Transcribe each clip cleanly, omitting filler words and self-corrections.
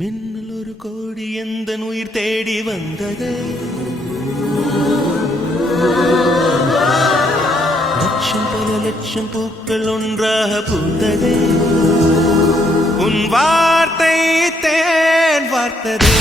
மின்னல் ஒரு கோடி எந்த உயிர் தேடி வந்தது. லட்சம் பல லட்சம் பூக்கள் ஒன்றாக பூத்தது. உன் வார்த்தை தேன் வார்த்தது.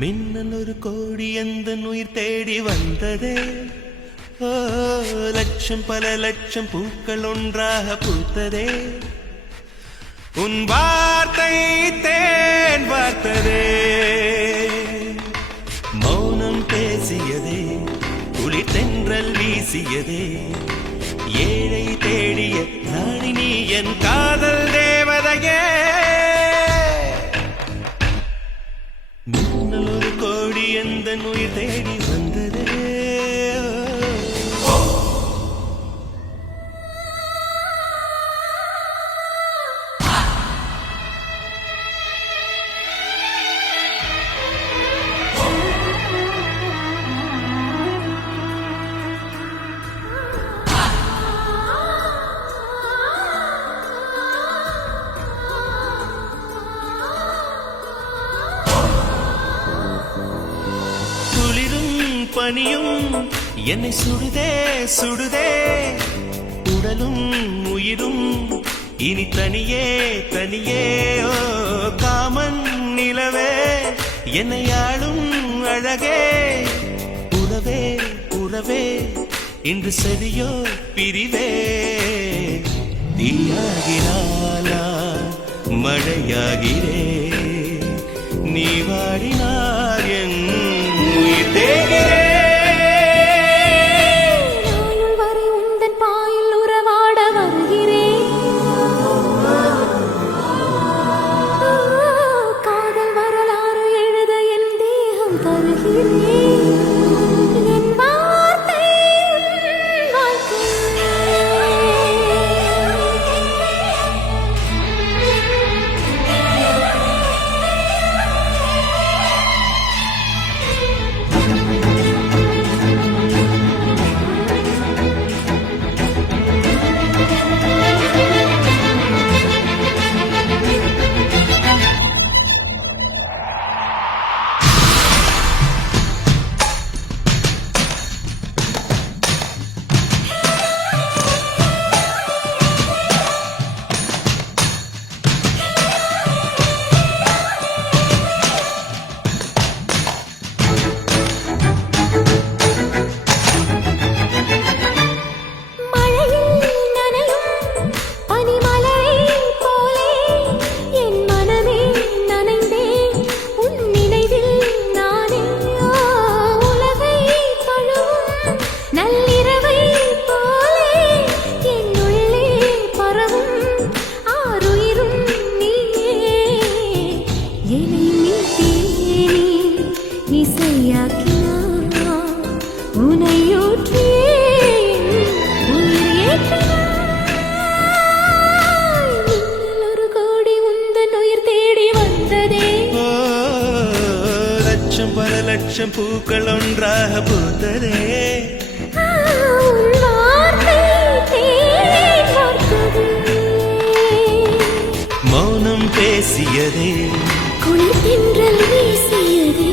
மின்னல் ஒரு கோடி எந்த உயிர் தேடி வந்ததே. ஓ லட்சம் பல லட்சம் பூக்கள் ஒன்றாக பூத்ததே. உன் வார்த்தை தேன் வார்த்ததே. மௌனம் பேசியதே, குளிர் தென்றல் வீசியதே. ஏழை தேடிய ராணி நீ என் காதல் தேவதையே. மின்னல் ஒரு கோடி எந்த உயிர் தேடி வந்ததே. பனியும் என்னை சுடுதே சுடுதே. உடலும் உயிரும் இனி தனியே தனியே. ஓ காமன் நிலவே என்னை ஆளும் அழகே. உறவே உறவே இன்று சரியோ பிரிவே. தீயாகினாலா மழையாகிறே. நீ வாடினார் என் உயிர் தேகிறே. பல லட்சம் பூக்கள் ஒன்றாக பூத்ததே. மௌனம் பேசியதே, குளிர் தென்றல் வீசியதே.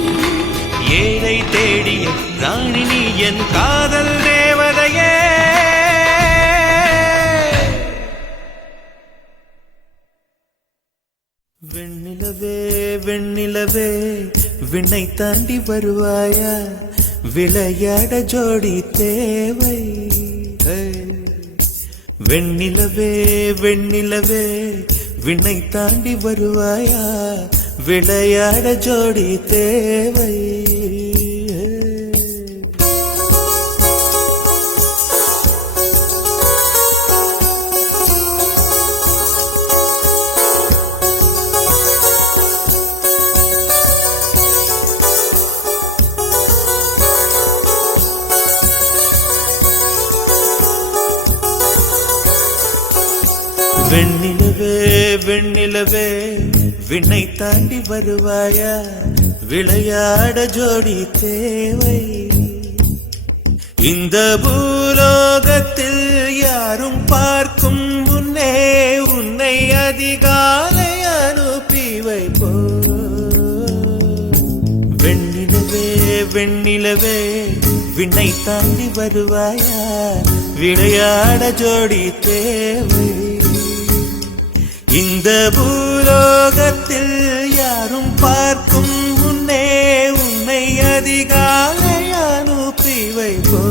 ஏழை தேடிய ராணி நீ என் காதல் தேவதையே. வெண்ணிலவே வெண்ணிலவே விண்ணை தாண்டி வருவாயா. விளையாட ஜோடி தேவை. வெண்ணிலவே வெண்ணிலவே விண்ணை தாண்டி வருவாயா. விளையாட ஜோடி தேவை. வெண்ணிலவே வெண்ணிலவே விண்ணை தாண்டி வருவாயா, விளையாட ஜோடி தேவை. இந்த பூலோகத்தில் யாரும் பார்க்கும் முன்னே உன்னை அதிகாலை அனுப்பி வைப்போ. வெண்ணிலவே வெண்ணிலவே விண்ணை தாண்டி வருவாயா, விளையாட ஜோடி தேவை. இந்த பூலோகத்தில் யாரும் பார்க்கும் முன்னே உன்னை அதிகாலை அனுப்பி வைப்போ.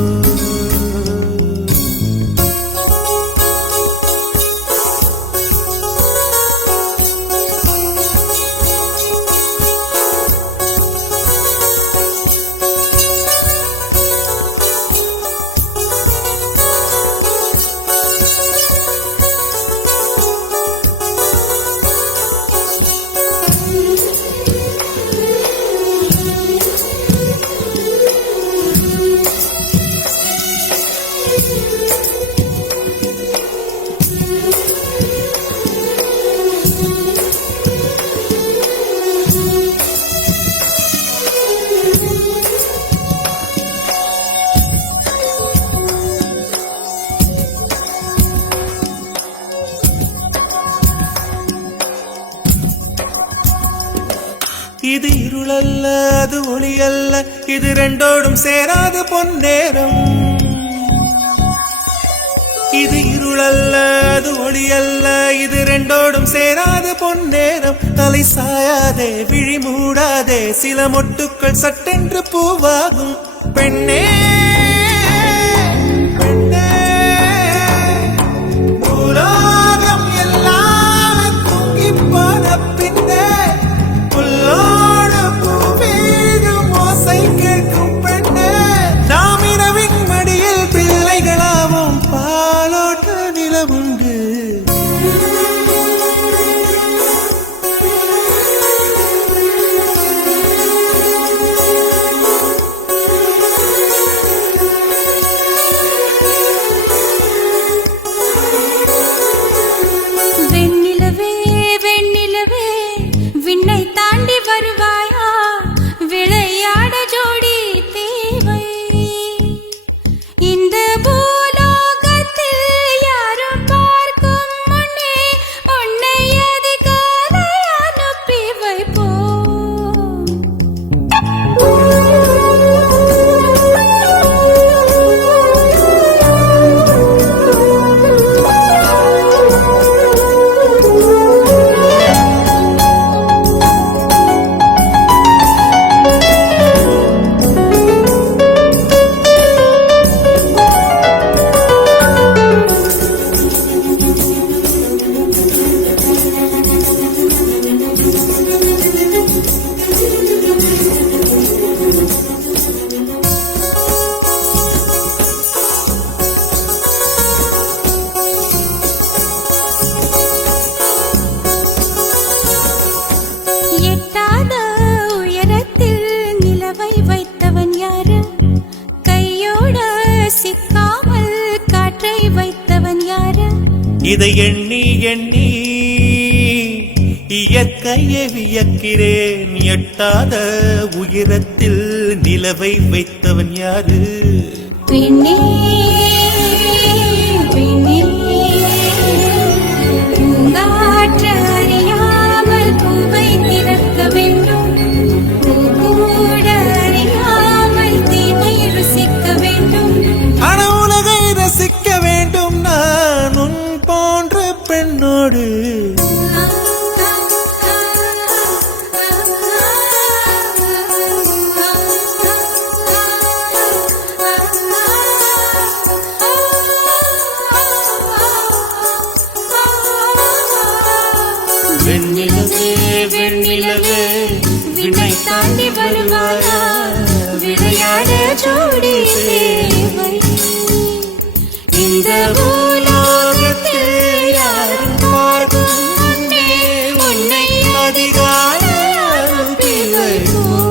இது இருளல்ல அது ஒளியல்ல, இது ரெண்டோடும் சேராத பொன்னேரம். இது இருளல்ல அது ஒளியல்ல, இது ரெண்டோடும் சேராத பொன்னேரம். தலை சாயாதே விழி மூடாதே, சில மொட்டுக்கள் சட்டென்று பூவாகும். பெண்ணே பெண்ணே பூலோகம் எல்லாம் தூங்கி போன பின்னே புல்லோடு பூவீடும் ஓசை கேட்கும் பெண்ணே. நாம் இரவின் மடியில் பிள்ளைகளாவும் பாலோட்ட நிலவுண்டு. வெண்ணிலவே வெண்ணிலவே விண்ணை தாண்டி வருவாயா, விளையாட ஜோடி தேவை. இந்த பூலோகத்தில் யாரும் பார்க்கும் முன்னே உன்னை அதிகாலை அனுப்பி வைப்போம். எட்டாத உயரத்தில் நிலவை வைத்தவன் யாரு, கையோட சிக்காமல் காற்றை வைத்தவன் யாரு. இதை எண்ணி எண்ணி இயற்கையை வியக்கிறேன். எட்டாத உயரத்தில் நிலவை வைத்தவன் யாரு. பெண்ணே பெண்ணே பூங்காற்று அறியாமல் பூவை திறக்க வேண்டும், பூக்கூட அறியாமல் தீமை ருசிக்க வேண்டும். ஆன உலகை ரசிக்க வேண்டும் நான் உன் போன்ற பெண்ணோடு. வெண்ணிலவே வெண்ணிலவே விண்ணை தாண்டி வருவாயா, விளையாட ஜோடி தேவை. இந்த பூலோகத்தில் யாரும் பார்க்கும் முன்னே உன்னை அதிகாலை அனுப்பி வைப்போம்.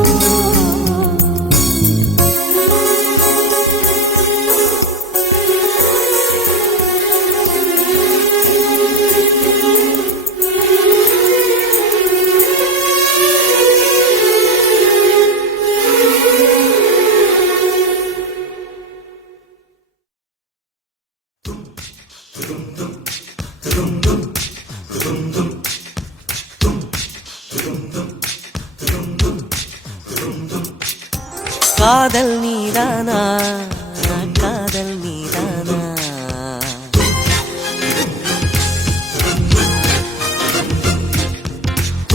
காதல் நீதானா காதல் நீதானா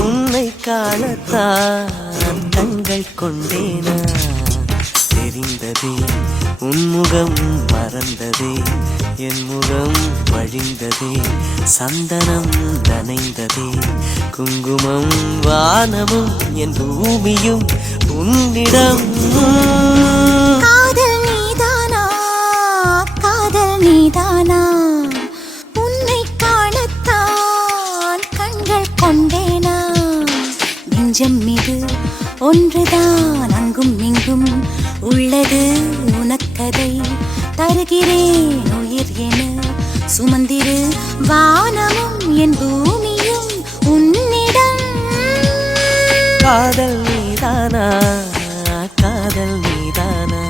உன்னை காணத்தான் கண்கள் கொண்டேனா தெரிந்ததே உன்முகம் மறந்ததே என் முகம் வழிந்ததே சந்தனம் நனைந்ததே குங்குமம் வானமும் என் பூமியும் உன்னிடம் காதல் நீதானா காதல் நீதானா உன்னை காணத்தான் கண்கள் கொண்டேனா நெஞ்சம் மீது ஒன்றுதான் அங்கும் இங்கும் உள்ளது உனக்கதை தருகிறேன் உயிர் என சுமந்திரு வானமும் என் பூமியும் உன்னிடம் காதல் நீதானா காதல் நீதானா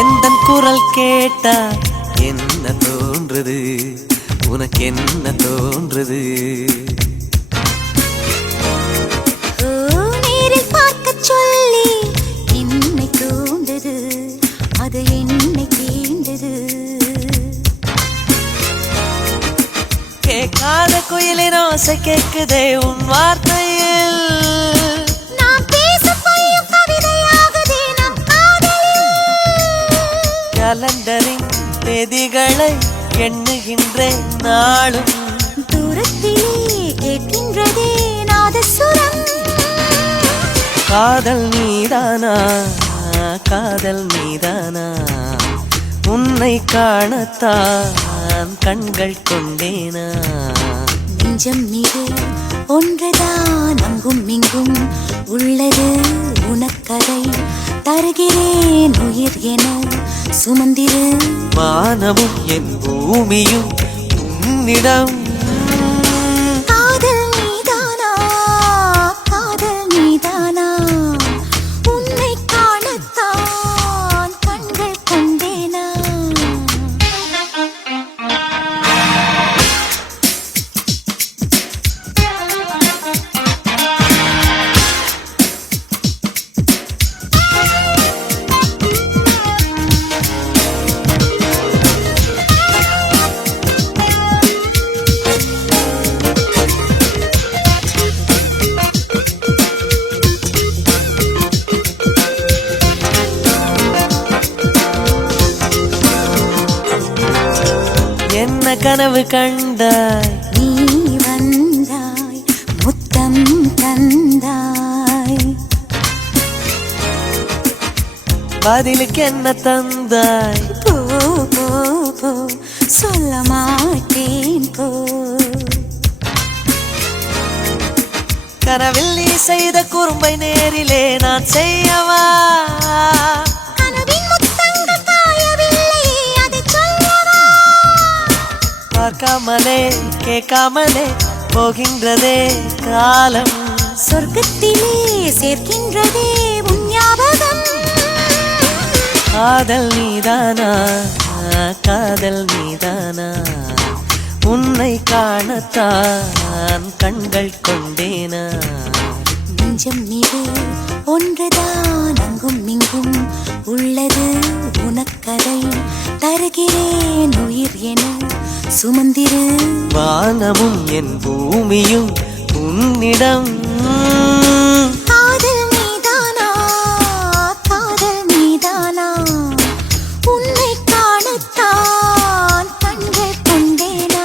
எந்தன் குரல் கேட்டா என்ன தோன்றுது உனக்கு என்ன தோன்றுது நேரில் பார்க்க சொல்லி என்னை தூண்டது அது என்னை தீண்டது கேட்காத குயிலின் ஓசை கேட்குதே உன் வார்த்தையில் நான் பேச போயும் கவிதையாகுதே நம் காதலில் கலண்டரின் தேதிகளை எண்ணுகின்றேன் நாளும் தூரத்திலே கேட்கின்றதே நாதசுரம் காதல் நீதானா காதல் நீதானா உன்னை காணத்தான் கண்கள் கொண்டேனா நெஞ்சம் மீது ஒன்றுதான் அங்கும் இங்கும் உள்ளது உனக்கதை தருகிறேன் உயிர் என சுமந்திரு வானமும் என் பூமியும் உன்னிடம் காதல் நீதானா காதல் நீதானா உன்னை காணத்தான் கண்கள் கொண்டேனா என்ன கனவு கண்டாய் நீ வந்தாய் முத்தம் தந்தாய் பதிலுக்கு என்ன தந்தாய் போ போ போ சொல்ல மாட்டேன் போ கனவில் நீ செய்த குறும்பை நேரிலே நான் செய்யவா கனவின் முத்தங்கள் காயவில்லை அதை சொல்லவா பார்க்காமலே கேட்காமலே போகின்றதே காலம் சொர்க்கத்திலே சேர்க்கின்றதே உன் ஞாபகம் காதல் நீதானா காதல் நீதானா உன்னை காணத்தான் கண்கள் கொண்டேனா நெஞ்சம் மீது ஒன்றுதான் அங்கும் இங்கும் உள்ளது உனக்கதை தருகிறேன் உயிர் என சுமந்திரு வானமும் என் பூமியும் உன்னிடம் காதல் நீதானா காதல் நீதானா உன்னை காணத்தான் கண்கள் கொண்டேனா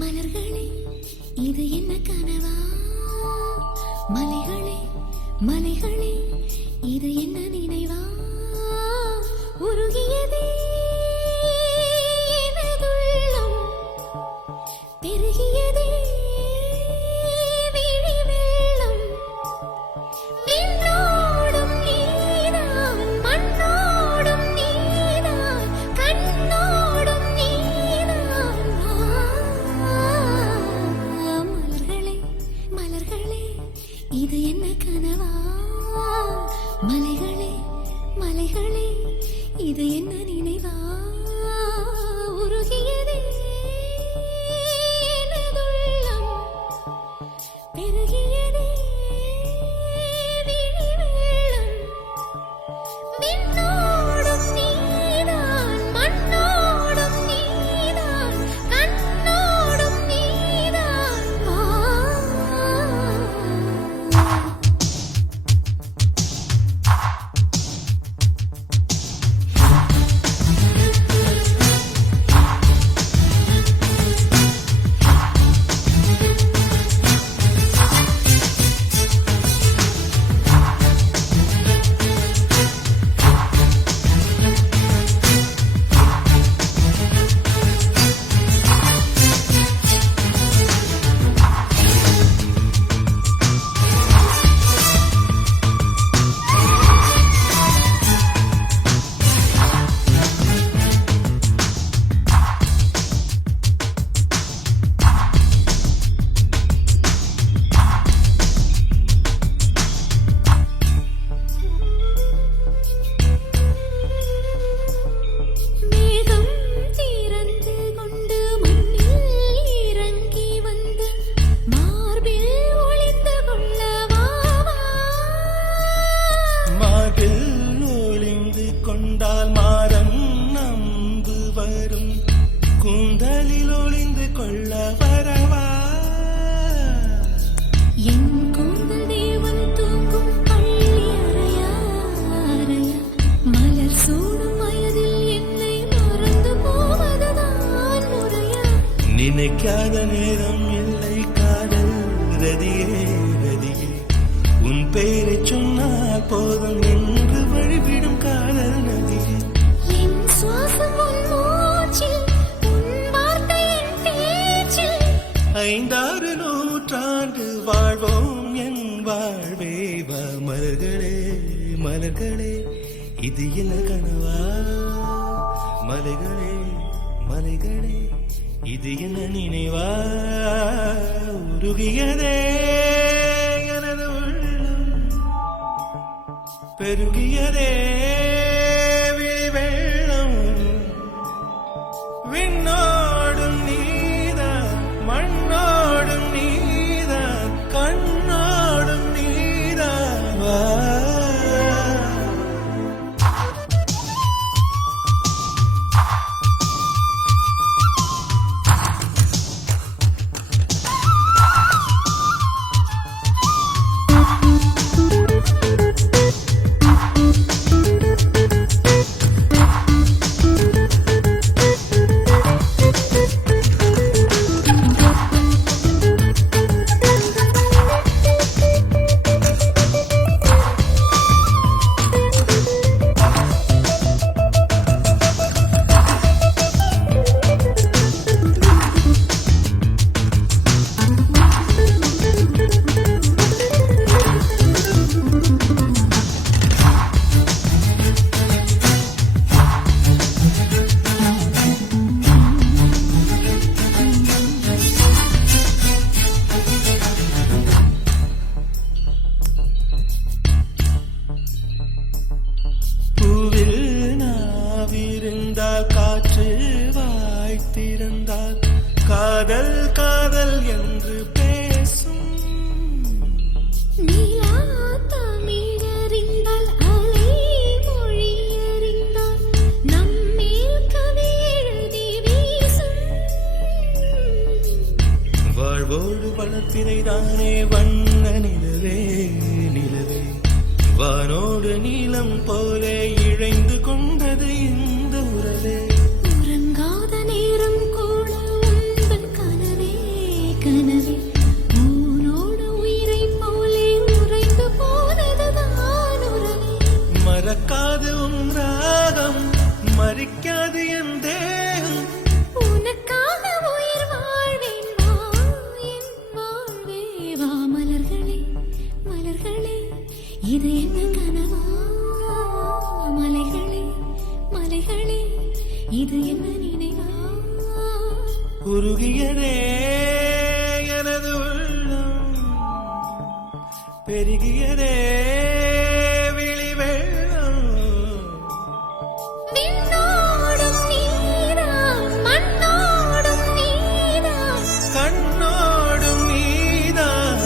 மலர்களே இது என்ன கனவா மலைகளே மலைகளே இது என்ன நினைவா உருகியதே எனதுள்ளம் பெருகியதே விழி வெள்ளம் விண்ணோடும் நீதான் மண்ணோடும் நீதான் கண்ணோடும் நீதான் மலர்களே மலர்களே இது என்ன கனவா மலைகளே மலைகளே இது என்ன நினைவா உருகியதே எனதுள்ளம் பெருகியதே விழி வெள்ளம் விண்ணோடும் நீதான் மண்ணோடும் நீதான் கண்ணோடும் நீதான் மேகம் திறந்து கொண்டு மண்ணில் இறங்கி வந்து மார்பில் ஒளிந்து கொள்ளவா மார்பில் ஒளிந்து கொண்டால் மாறன் நம்பு வரும் கூந்தலில் ஒளிந்து கொள்ள வரவா என் கூந்தல் தேவன் தூங்கும் பள்ளி அறையா அறையா மலர் சூடும் வயதில் என்னை மறந்து போவதுதான் முறையா நினைக்காத நேரம் இல்லை காதல் ரதியே ரதியே உன் பெயரை சொன்னால் போதும் என்று வழிவிடும் காதல் நதியே என் சுவாசம் உன் மூச்சில் உன் வார்த்தை என் பேச்சில் 5-6 நூற்றாண்டு வாழ்வோம் என் வாழ்வே வா மலர்களே மலர்களே இது என்ன கனவா மலைகளே மலைகளே இது என்ன நினைவா உருகியதே எனது உள்ளம் பெருகியதே விழி வெள்ளம் விண்ணோடும் நீதான் மண்ணோடும் நீதான் கண்ணோடும் நீதான் வா. காற்று வாய்த்திருந்தால் காதல் காதல் என்று பேசும் நீலா தமிழறிந்தால் அலை மொழியறிந்தால் நம்மேல் கவி எழுதி வீசும் வாழ்வோடு வளர்த்திரைதானே வண்ண நிலவே நிலவே வானோடு நீலம் போலே இழைந்து கொண்டது இந்த உறவே உறங்காத நேரம் கூட உந்தன் கனவே பசிக்காது என் தேகம் உனக்காக உயிர் வாழ்வேன் வா என் வாழ்வே வா மலர்களே மலர்களே இது என்ன கனவா மலைகளே மலைகளே இது என்ன நினைவா உருகியதே எனது உள்ளம் பெருகியதே விழி வெள்ளம் விண்ணோடும் நீதான் மண்ணோடும் நீதான் கண்ணோடும் நீதான்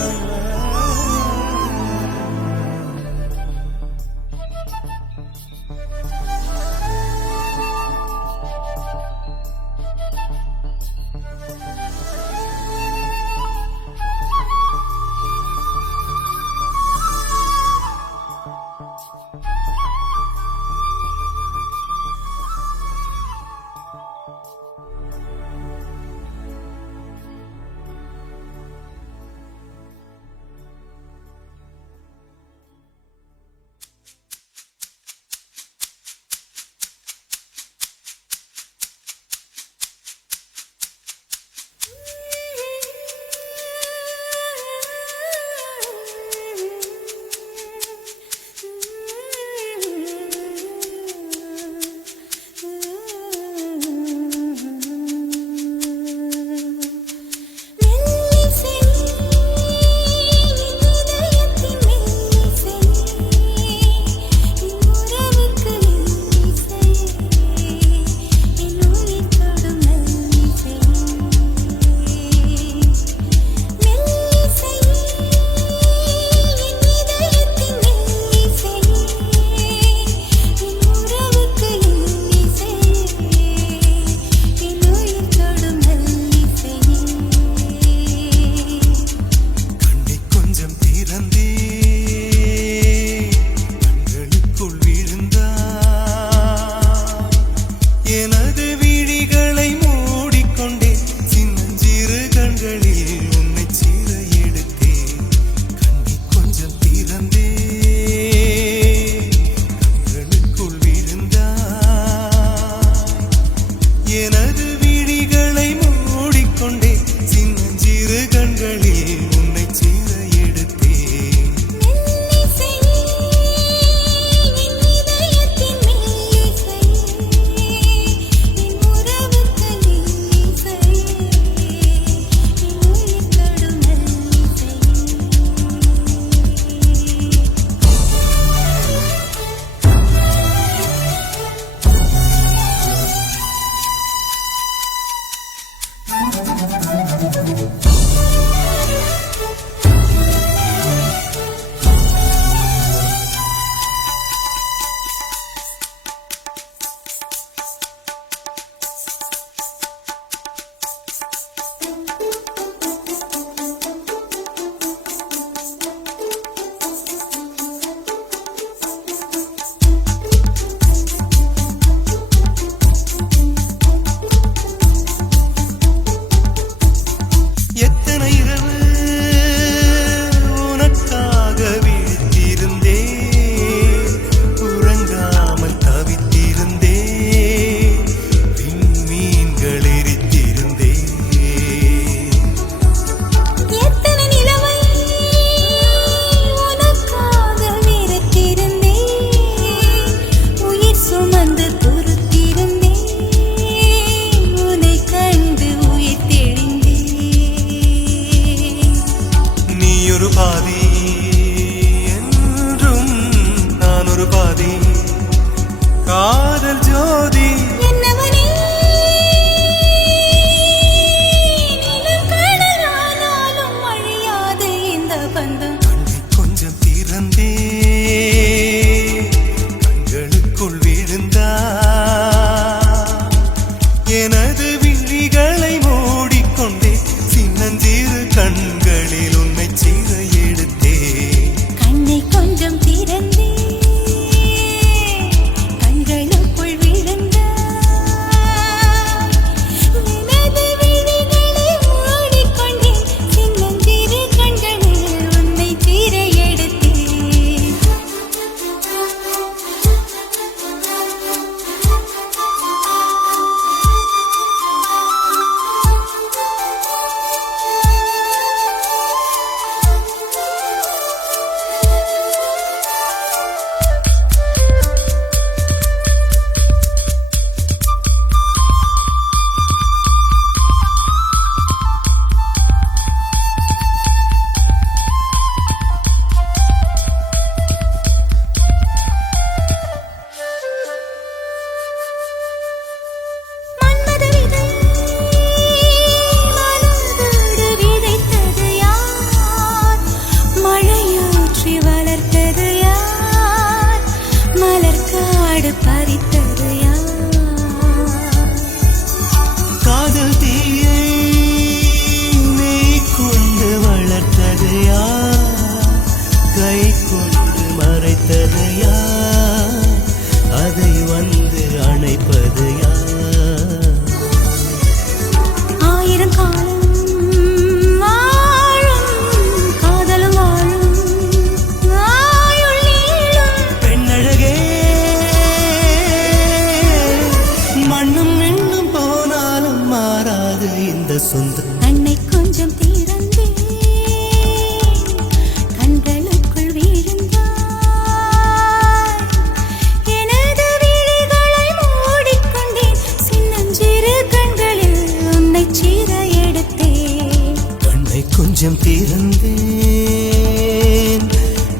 கொஞ்சம் திறந்தேன்,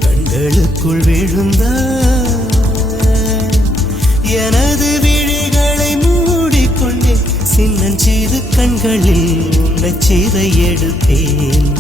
கண்களுக்குள் விழுந்தாய். எனது விழிகளை மூடிக்கொண்டேன், சின்னஞ்சிறு கண்களில் உன்னை சிறை எடுத்தேன்.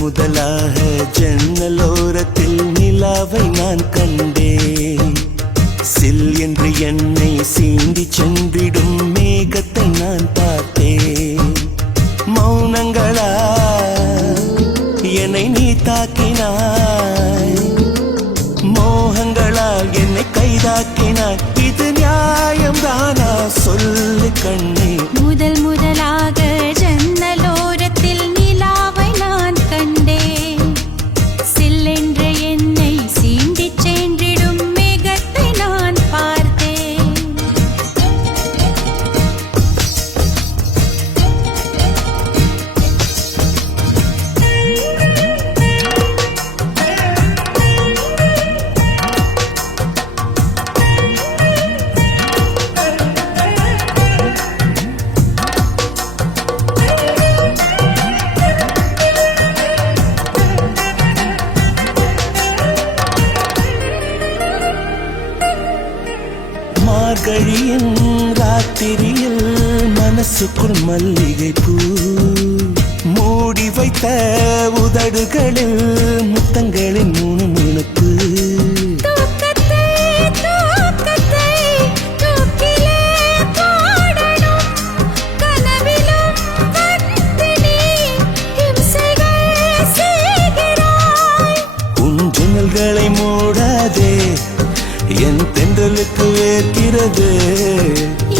முதலாக ஜன்னலோரத்தில் நிலாவை நான் கண்டேன். சில் என்று என்னை சீண்டி சென்றிடும் மேகத்தை நான் பார்த்தேன். மௌனங்களா என்னை நீ தாக்கினாய், மோகங்களால் என்னை கைதாக்கினாய். இது நியாயம்தானா சொல்லு கண்ணே. முதலாக ஜன்னலோரத்தில் நிலாவை நான் கண்டேன். சில்லென்று என்னை சீண்டிச் சென்றிடும் மேகத்தை நான் பார்த்தேன். மார்கழியின் ராத்திரியில் மனசுக்குள் மல்லிகை பூ மூடி வைத்த உதடுகளில் முத்தங்களின் முணுமுணுப்பு. உன் ஜன்னல்களை மூடாதே, என் தென்றலுக்கு வேர்க்கிறது.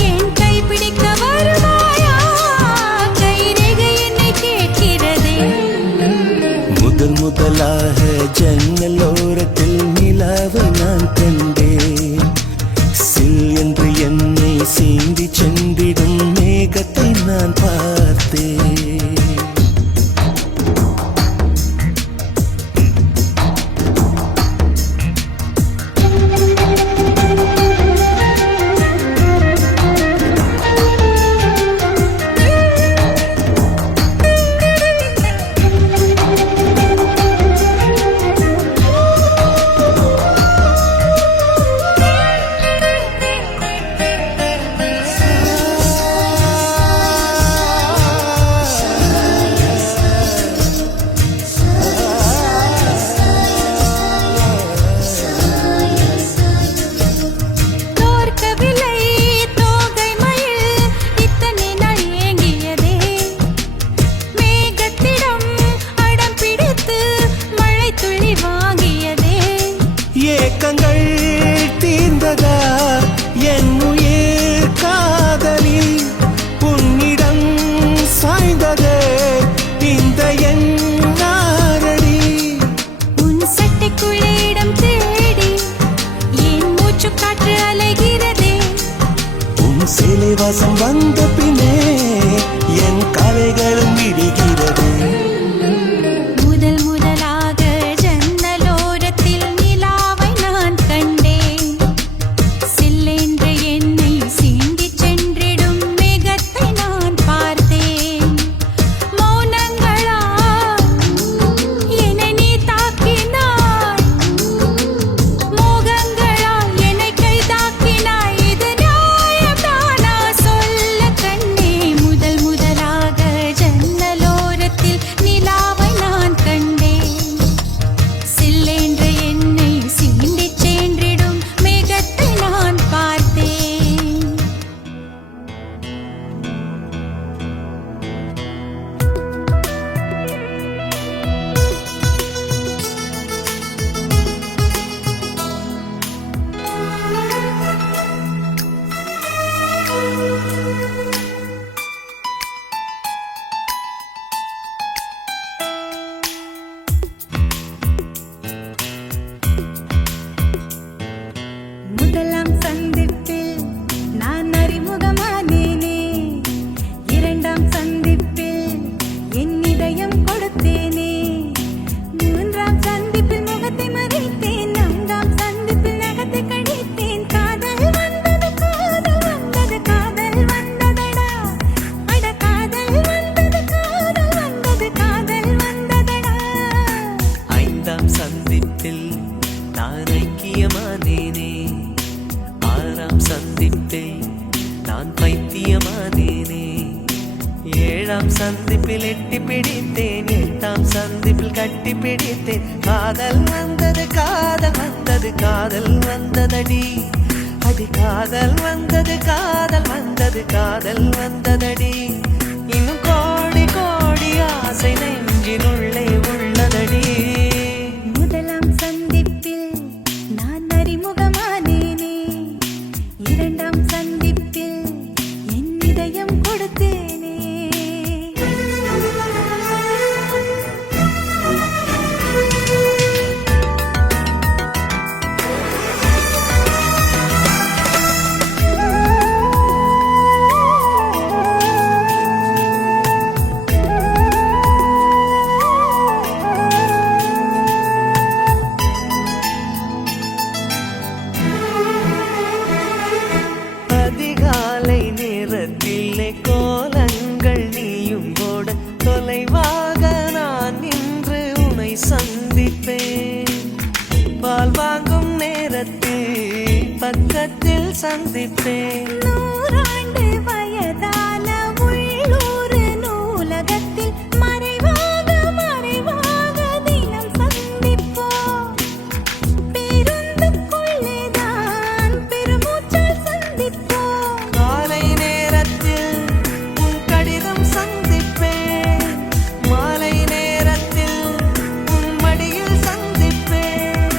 என் கை பிடிக்க வருவாயா, கை ரேகை என்னை கேட்கிறது. முதலாக ஜன்னலோரத்தில் நிலாவை நான் கண்டேன். சில் என்று என்னை சீண்டி சென்றிடும் மேகத்தை நான் பார்த்தேன். ஏக்கங்கள் தீர்ந்ததா என் உயிர் காதலி, உன்னிடம் சாய்ந்ததே இந்த என் நாரடி. உன் சட்டைக்குள்ளே இடம் தேடி என் மூச்சு காற்று அலைகிறதே. உன் சேலை வாசம் வந்த பின்னே என் காலைகளும் விடுகிறது. முதலாக ஜன்னலோரத்தில் நிலாவை நான் கண்டேன். சில்லென்று என்னை சீண்டிச் சென்றிடும் மேகத்தை நான் பார்த்தேன். மௌனங்களா என்னை நீ தாக்கினாய், மோகங்களா என்னை கைதாக்கினாய். இது சந்திப்பில் எட்டி பிடித்தேன், எட்டாம் சந்திப்பில் கட்டி பிடித்தேன். காதல் வந்தது காதல் வந்தது காதல் வந்ததடி, அடி காதல் வந்தது காதல் வந்தது காதல் வந்ததடி. இன்னும் கோடி கோடி ஆசை நெஞ்சினுள்ளே உள்ளதடி. முதலாம் சந்திப்பில் நான் அறிமுகமானேனே, இரண்டாம் சந்திப்பில் என் இதயம் கொடுத்தேனே. அதிகாலை நேரத்திலே கோலங்கள் நீயும் போட, தொலைவாக நான் நின்று உனை சந்திப்பேன். பால் வாங்கும் நேரத்தில் பக்கத்தில் சந்திப்பேன். நூறாண்டு வயதான உள்ளூர் நூலகத்தில் மறைவாக மறைவாக தினம் சந்திப்போம். பேருந்துக்குள்ளேதான் பெருமூச்சால் சந்திப்போம். காலை நேரத்தில் உன் கடிதம் சந்திப்பேன், மாலை நேரத்தில் உன் மடியில் சந்திப்பேன்.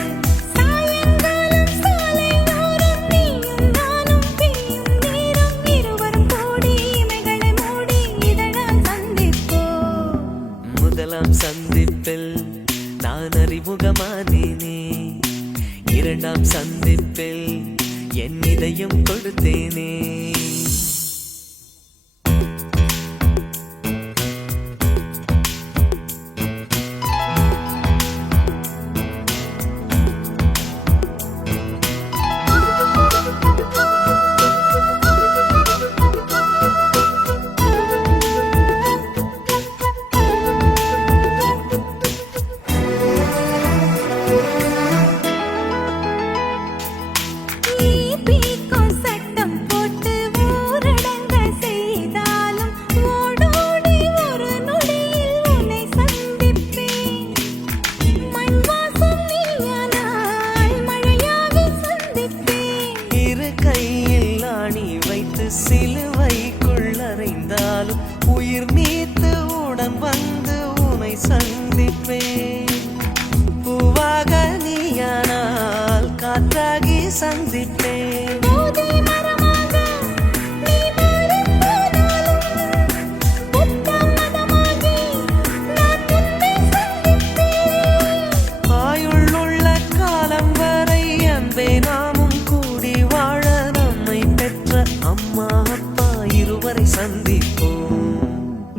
சாயங்காலம் சாலையோரம் நீயும் நானும் பிரியும் நேரம், இருவரும் கூடி இமைகளை மூடி இதழால் சந்திப்போம். முதலாம் சந்திப்பில் நான் அறிமுகமானேனே, இரண்டாம் சந்திப்பில் என் இதயம் கொடுத்தேனே. ஈபிக்கும் சட்டம் போட்டு ஊரடங்க செய்தாலும் ஓடோடி ஒரு நொடியில் உன்னை சந்திப்பேன். மண் வாசம் நீயானால் மழையாக சந்திப்பேன். இரு கையில் ஆணி வைத்து சிலுவைக்குள் அறைந்தாலும் உயிர் நீத்து உடன் வந்து உனை சந்திப்பேன். பூவாக நீயானால் காற்றாகி சந்திப்பேன். போதை மரமாக நீ மாறிப் போனாலும் புத்த மதமாகி நான் உன்னை சந்திப்பேன். ஆயுள்ளுள்ள காலம் வரை அன்பே நாமும் கூடி வாழ, நம்மை பெற்ற அம்மா அப்பா இருவரை சந்திப்போம்.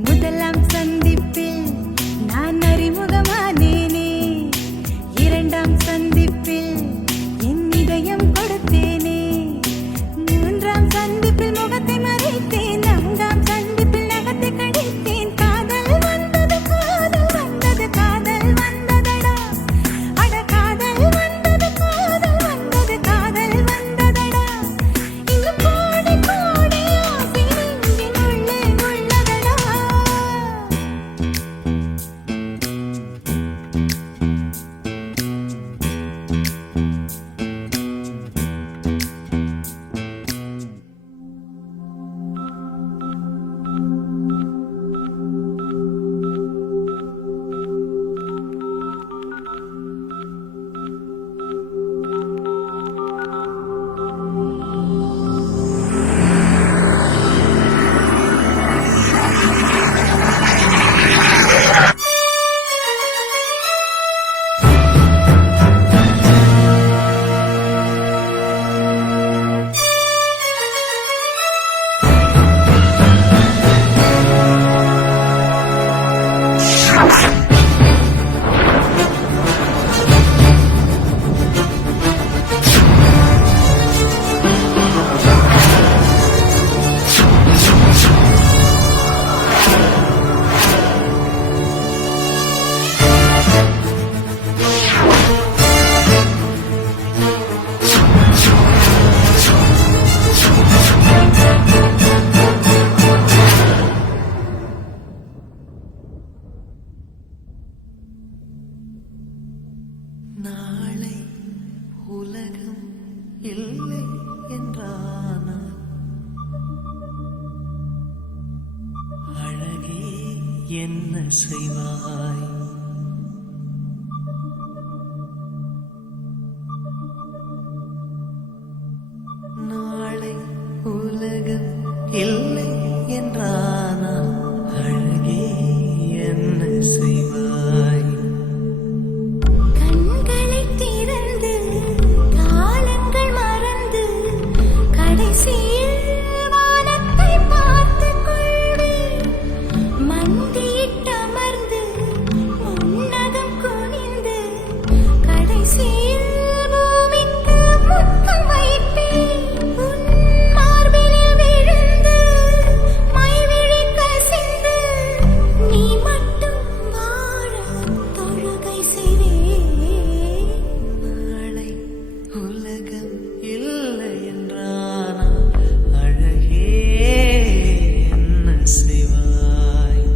முதலாம் சந்திப்பில் நான் அறிமுகமானேனே, இரண்டாம் சந்திப்பில் என் இதயம் கொடுத்தேனே. என்ன செய்வாய்? நாளை உலகம் இல்லை என்றானா அழகே என்ன செய்வாய்? கண்களை திறந்து காலங்கள் மறந்து கடைசியில் வானத்தை பார்த்துக் கொள்வேன். மண்டியிட்டமர்ந்து முன்னகம் குனிந்து கடைசியில் பூமிக்கு முத்தம் வைப்பேன். உன் மார்பினில் விழுந்து மைவிழி கசிந்து நீ மட்டும் வாழ தொழுகை செய்வேன். நாளை உலகம் இல்லை என்றானா அழகே என்ன செய்வாய்?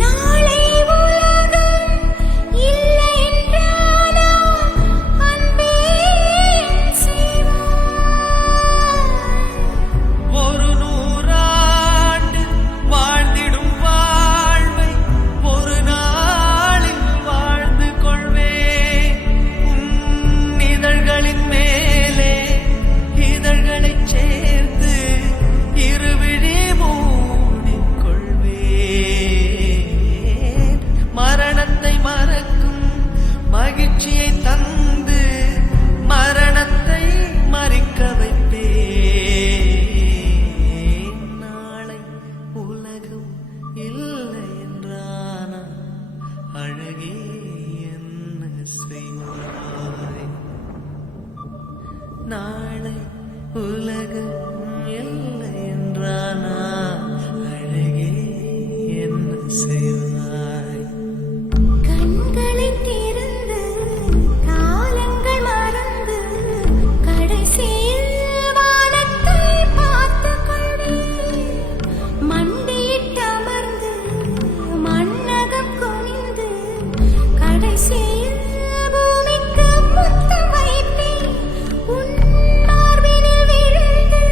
நாளை உலகம் இல்லை என்றானா அன்பே செய்வாய். ஒரு 100 ஆண்டு வாழ்ந்திடும் வாழ்வை ஒரு நாளில் வாழ்ந்து கொள்வேன். உன் இதழ்களின் மேலே இதழ்களைச் சேர்த்து இருவிழி மூடிக்கொள்வேன். மரணத்தை மறக்கும் மகிழ்ச்சியை தந்து மரணத்தை மறிக்க வைப்பேன். நாளை உலகம் இல்லை என்றானா அழகே என்ன செய்வாய்? நாளை உலகம் இல்லை என்றானா அழகே என்ன செய்வாய்? கண்களை திறந்து காலங்கள் மறந்து கடைசியில் வானத்தை பார்த்துக் கொள்வேன். மண்டியிட்டமர்ந்து மண்ணகம் குனிந்து கடைசியில் பூமிக்கு முத்தம் வைப்பேன். உன் மார்பினில் விழுந்து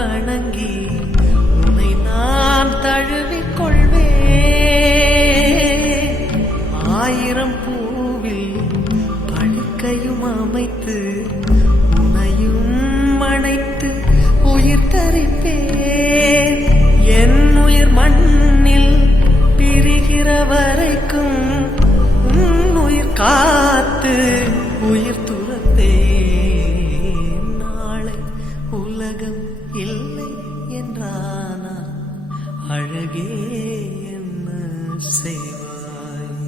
வணங்கி உன்னை நான் தழுவிக்கொள்வேன். ஆயிரம் பூவில் படுக்கையும் அமைத்து உன்னையும் அணைத்து உயிர் தரிப்பேன். என் உயிர் மண்ணில் பிரிகிற வரைக்கும் உன் உயிர் காத்து உயிர் துறப்பேன். நாளை உலகம் இல்லை என்றானா அழகே என்ன செய்வாய்?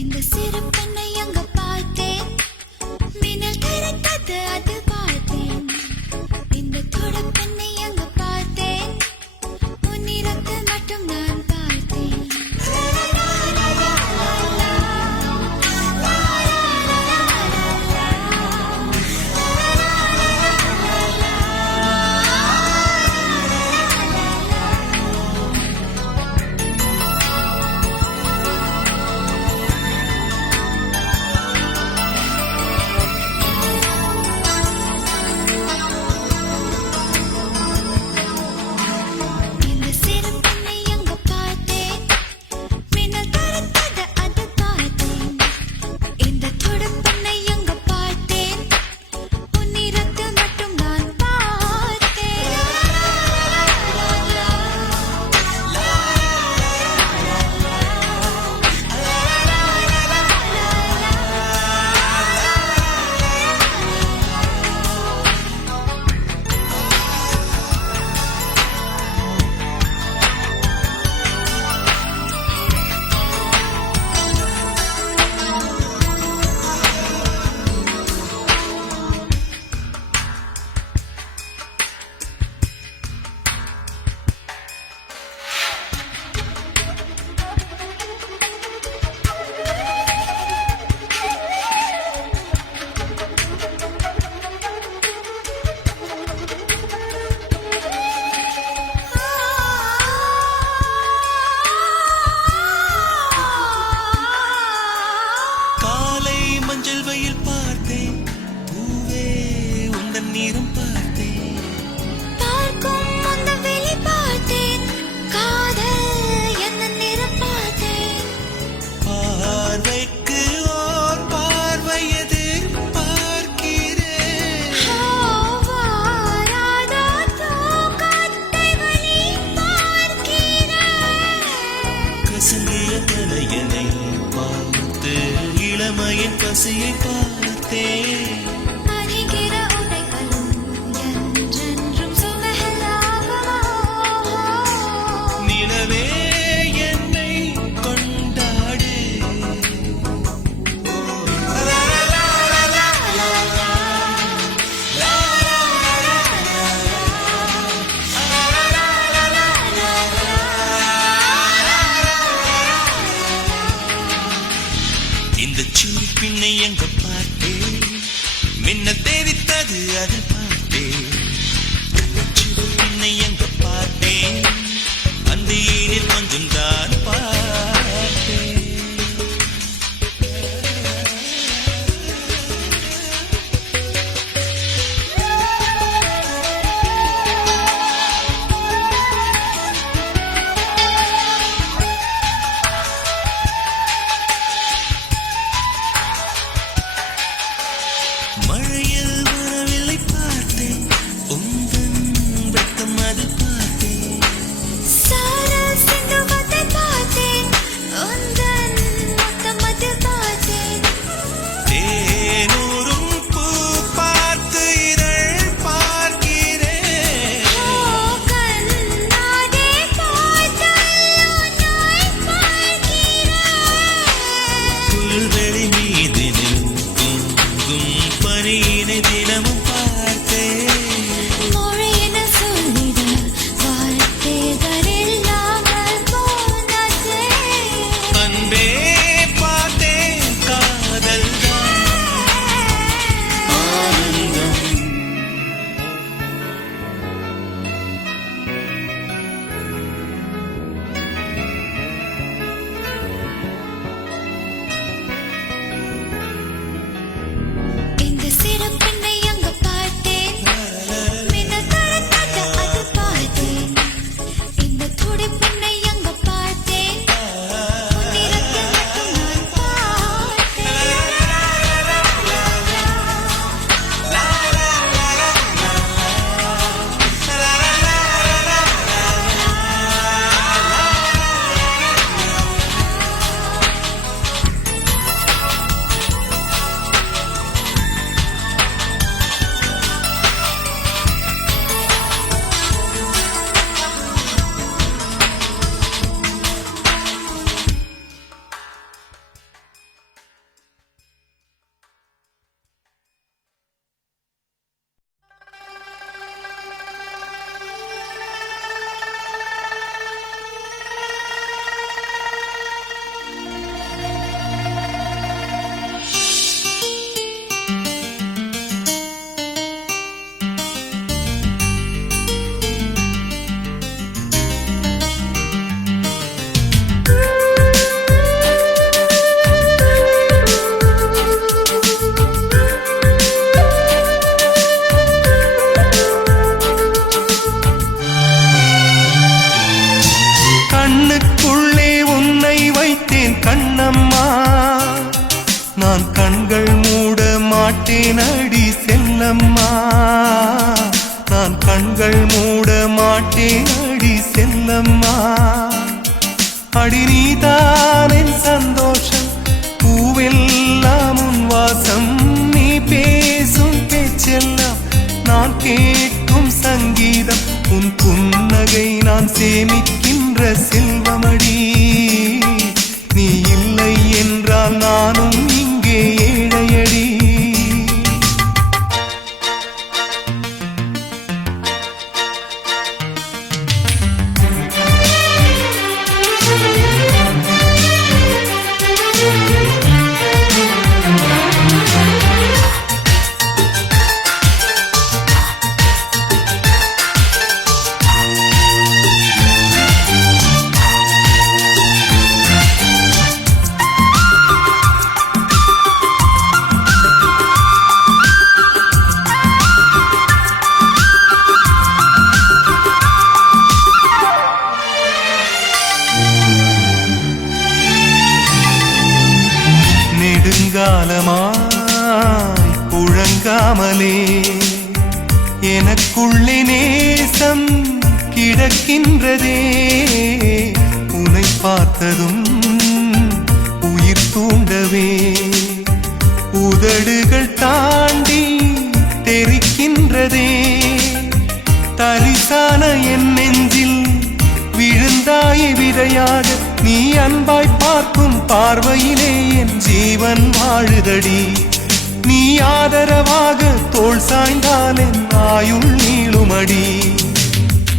இந்த சிறு பெண்ணை அங்க பார்த்தேன், மின்னல் திறந்தது அது பார்த்தேன். இந்த தொடு பெண்ணை அங்க பார்த்தேன், முன்னிறத்தில் மட்டும் நான் பார்த்தேன். இந்த சிறு பெண்ணை அங்க பார்த்தேன், மின்னல் திறந்தது அது பார்த்தேன். இந்த தொடு பெண்ணை அங்க பார்த்தேன், முன்னிறத்தில் மட்டும் நான் பார்த்தேன். காலை மஞ்சள் வெயில் பார்த்தேன், பூவே உந்தன் நீரும் பார்த்தேன். பார்க்கும் அந்த வெளி பார்த்தேன், காதல் என்ன நிறம் பார்த்தேன். பார்வைக்கு ஓர் பார்வை எதிர்பார்க்கிறேன். வாராத தூக்கத்தை வழி பார்க்கிறேன். கசங்கிய தலையனை பார்த்து இளமையின் பசியை பார்த்தேன். அணிகிற உடைகளும் என்றென்றும் சுமகலாகுமோ? நிலவே என்னை கொண்டாடு. இந்த சிறு பின்னை எங்க மாட்டேன் அடி செல்லம்மா, நான் கண்கள் மூட மாட்டேன் அடி செல்லம்மா. அடி நீதான் என் சந்தோஷம், பூவெல்லாம் உன் வாசம், நீ பேசும் பேச்செல்லாம் நான் கேட்கும் சங்கீதம், உன் புன்னகை நான் சேமிக்கின்ற செல்வமடி. நீ இல்லை என்றால் நானும் இங்கே ஏழையடி. நெடுங்காலமாய் புழங்காமலே எனக்குள்ளே நேசம் கிடக்கின்றதே, உன்னை பார்த்ததும் உயிர் தூண்டவே உதடுகள் தாண்டி தெரிக்கின்றதே. தரிசான என் நெஞ்சில் விழுந்தாய் விதையாக, நீ அன்பாய் பார்க்கும் பார்வையிலே என் ஜீவன் வாழுதடி. நீ ஆதரவாக தோள் சாய்ந்தால் என் ஆயுள் நீளுமடி.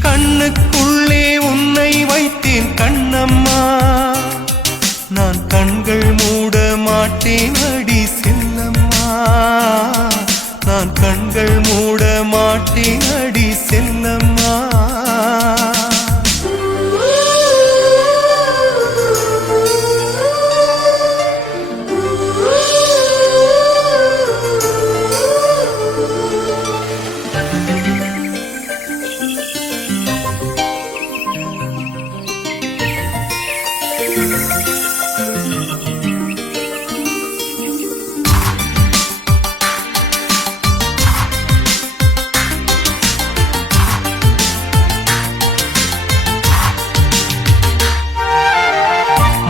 கண்ணுக்குள்ளே உன்னை வைத்தேன் கண்ணம்மா, நான் கண்கள் மூட மாட்டேன் அடி செல்லம்மா, நான் கண்கள் மூட மாட்டேன் அடி செல்லம்மா.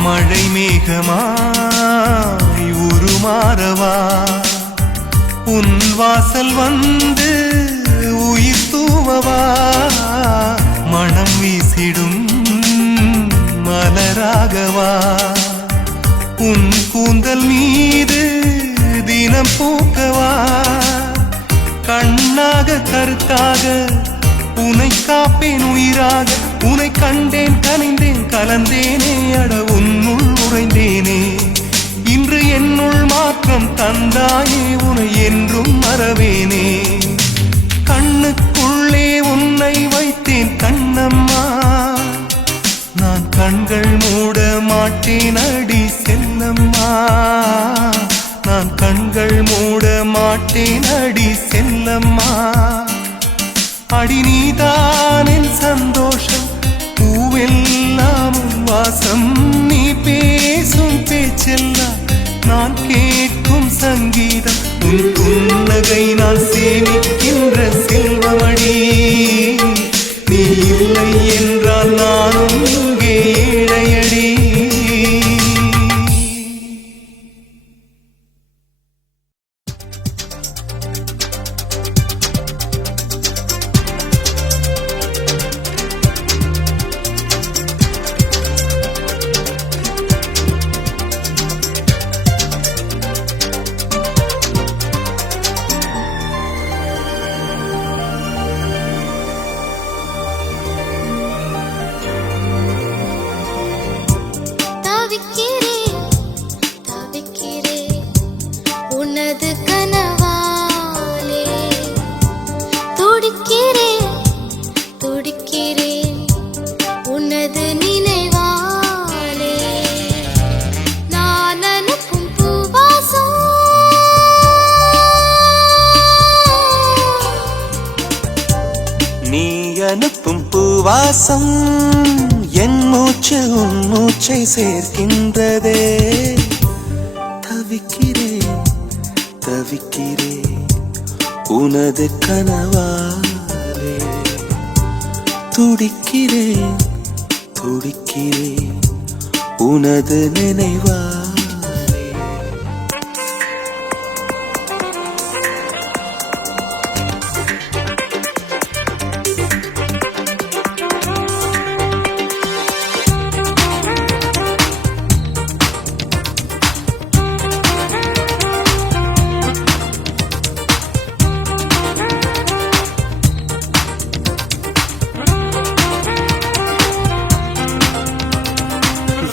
மழை மேகமாய் உருமாறவா, உன் வாசல் வந்து உயிர் தூவவா, மனம் வீசிடும் மலராகவா, உன் கூந்தல் மீது தினம் பூக்கவா, கண்ணாக கருத்தாக உனை காப்பேன் உயிராக, உனை கண்டேன் கனிந்தேன் கலந்தேனே, அட உன்னுள் உறைந்தேனே. இன்று என்னுள் மாற்றம் தந்தாயே, உனை என்றும் மறவேனே. கண்ணுக்குள்ளே உன்னை வைத்தேன் கண்ணம்மா, நான் கண்கள் மூட மாட்டேன் அடி செல்லம்மா, நான் கண்கள் மூட மாட்டேன் அடி செல்லம்மா. அடி நீதான் என் சந்தோஷம், பூவெல்லாம் உன் வாசம், நீ பேசும் பேச்செல்லாம் நான் கேட்கும் சங்கீதம், உன் புன்னகை நான் சேமிக்கின்ற செல்வமடி. நீ இல்லை என்றால் நானும் இங்கே ஏழையடி. அனுப்பும் பூவாசம் என் மூச்சு உன் மூச்சை சேர்க்கின்றதே. தவிக்கிறேன் தவிக்கிறேன் உனது கனவாலே. துடிக்கிறேன் துடிக்கிறேன் உனது நினைவாலே.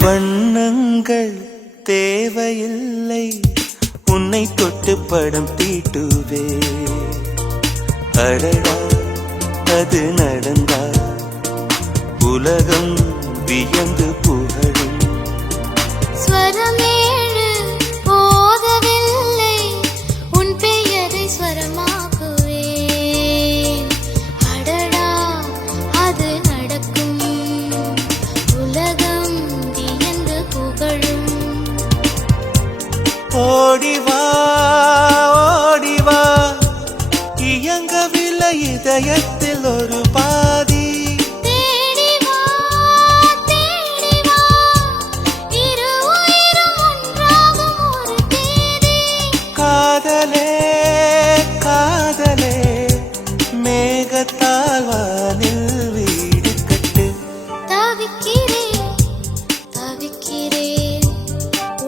வண்ணங்கள் தேவையில்லை உன்னை தொட்டு படம் தீட்டுவே. அடடா அது நடந்தால் உலகம் வியந்து புகழும். ஸ்வரமேழு போதவில்லை உன் பெயரை ஸ்வரமாக்குவேன். அடடா அது நடக்கும் உலகம் வியந்து புகழும். ஓடிவா ஓடிவா இயங்கவில்லை இதயத்தில் ஒரு பாதி. தேடி வா இரு உயிரும் ஒன்றாகும் ஒரு தேதி. காதலே காதலே மேகத்தால் வானில் வீடு கட்டு. தவிக்கிறேன் தவிக்கிறேன்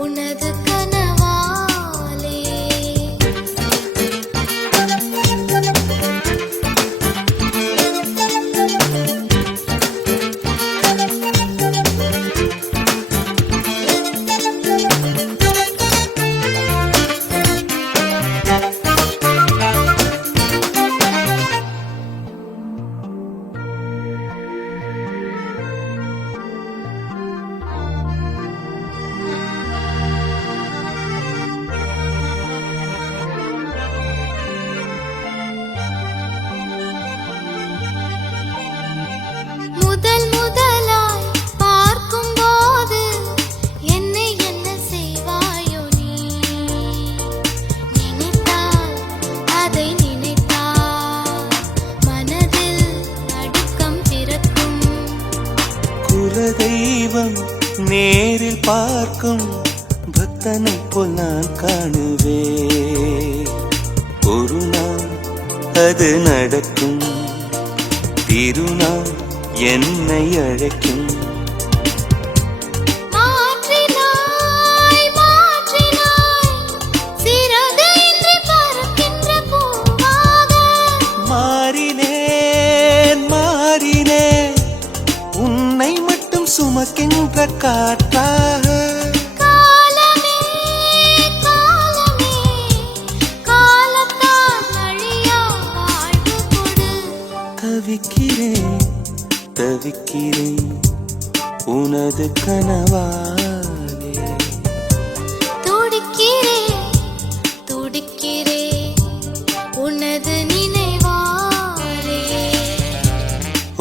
உனது கனவாலே. முதல் முதலாய் பார்க்கும்போது என்னை என்ன செய்வாயோ நீ? நினைத்தால் அதை நினைத்தால் மனதில் நடுக்கம் பிறக்கும். குலதெய்வம் நேரில் பார்க்கும் பக்தனை போல் நான் காணுவே. ஒரு நாள் அது நடக்கும் திருநாள் என்னை அழைக்கும். மாற்றினாய் சிறகு இன்றி பறக்கின்ற பூவாக. மாறினேன் உன்னை மட்டும் சுமக்கின்ற காற்றாக. காலமே காலத்தால் அழியா வாழ்வு கொடு. தவிக்கிறேன் தவிக்கிறேன் உனது கனவாலே. துடிக்கிறேன் உனது நினைவாலே.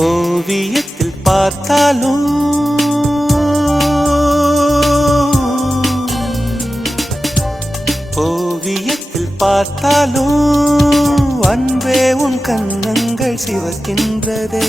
ஓவியத்தில் பார்த்தாலும் ஓவியத்தில் பார்த்தாலும் அன்பே உன் கன்னங்கள் சிவக்கின்றதே.